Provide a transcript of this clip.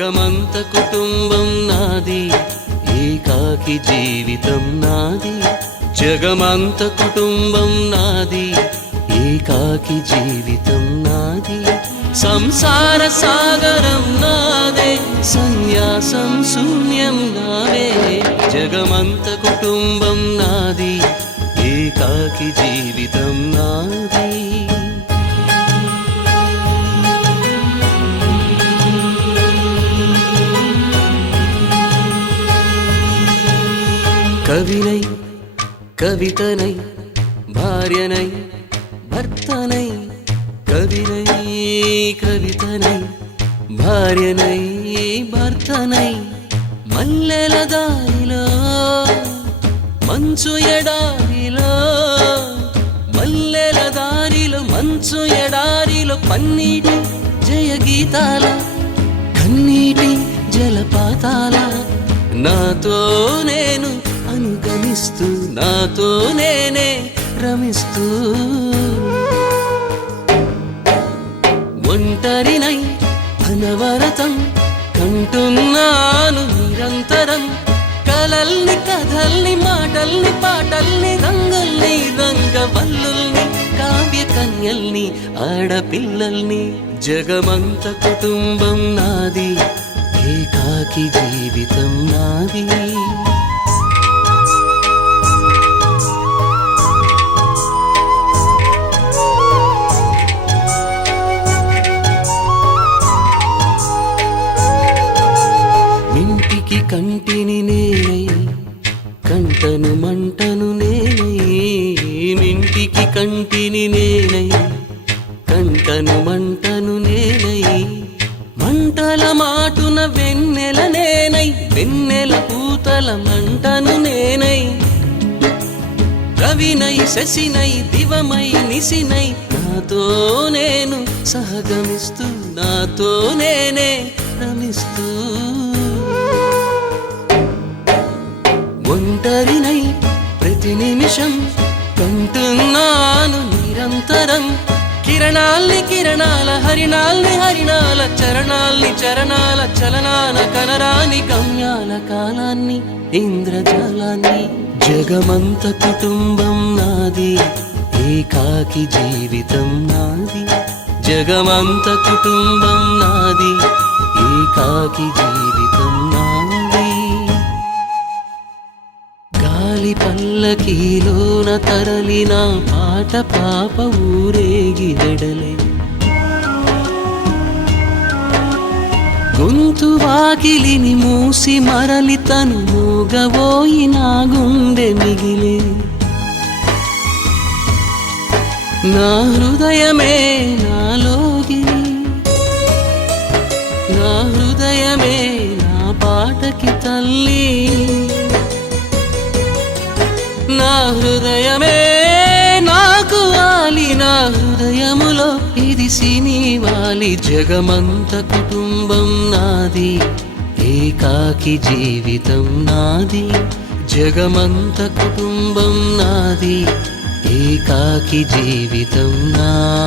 జగమంత కుటుంబం నాది, ఏకాకి జీవితం నాది. జగమంత కుటుంబం నాది, ఏకాకి జీవితం నాది. సంసార సాగరం నాదే, సన్యాసం శూన్యం నావే. జగమంత కుటుంబం నాది, ఏకాకి జీవితం నాది. కవినై కవితనై భార్యనై భర్తనై, కవినై కవితనై భార్యనై భర్తనై, మల్లెల దారిలో మంచు ఎడారిలో, మల్లెల దారిలో మంచు ఎడారిలో, పన్నీటి జయగీతాల కన్నీటి జలపాతాల, నాతో నేను అనుగమిస్తూ, నాతో నేనే రమిస్తూ. ఒంటరినై అనవరతం కంటున్నాను నిరంతరం, కలల్ని కథల్ని మాటల్ని పాటల్ని, రంగుల్ని రంగవల్లుల్ని, కావ్య కన్యల్ని ఆడపిల్లల్ని. జగమంత కుటుంబం నాది, ఏకాకి జీవితం నాది. ఇంటికి కంటిని నేనై, కంటను మంటను నేనై. ఇంటికి కంటిని నేనై, కంటను మంటను నేనై. మంటల మాటున వెన్నెల నేనై, వెన్నెల పూతల మంటను నేనై. రవినై శశినై దివమై నిశినై, నాతో నేను సహగమిస్తూ, నాతో నేనే రమిస్తూ. ఒంటరినై ప్రతి నిమిషం కంటున్నాను నిరంతరం, కిరణాల్ని కిరణాల హరిణాల్ని హరిణాల, చరణాల్ని చరణాల చలనాన, కనరాని గమ్యాల కాలాన్ని ఇంద్రజాలాన్ని. జగమంత కుటుంబం నాది, ఏకాకి జీవితం నాది. జగమంత కుటుంబం నాది, ఏకాకి జీవితం నాది. గాలి పల్లకీలోన తరలిన పాట పాప ఊరేగి వెడలే, గొంతు వాకిలిని మూసి మరలి తను మూగబోయి నా గుండె మిగిలే. నా హృదయమే నాలోగిరి, నా హృదయమే నా పాటకి తల్లి. నా హృదయమే నాకు వాలి, నా హృదయములో ఇది సినివాలి. జగమంత కుటుంబం నాది, ఏకాకి జీవితం నాది. జగమంత కుటుంబం నాది, ఏకాకి జీవితం నాది.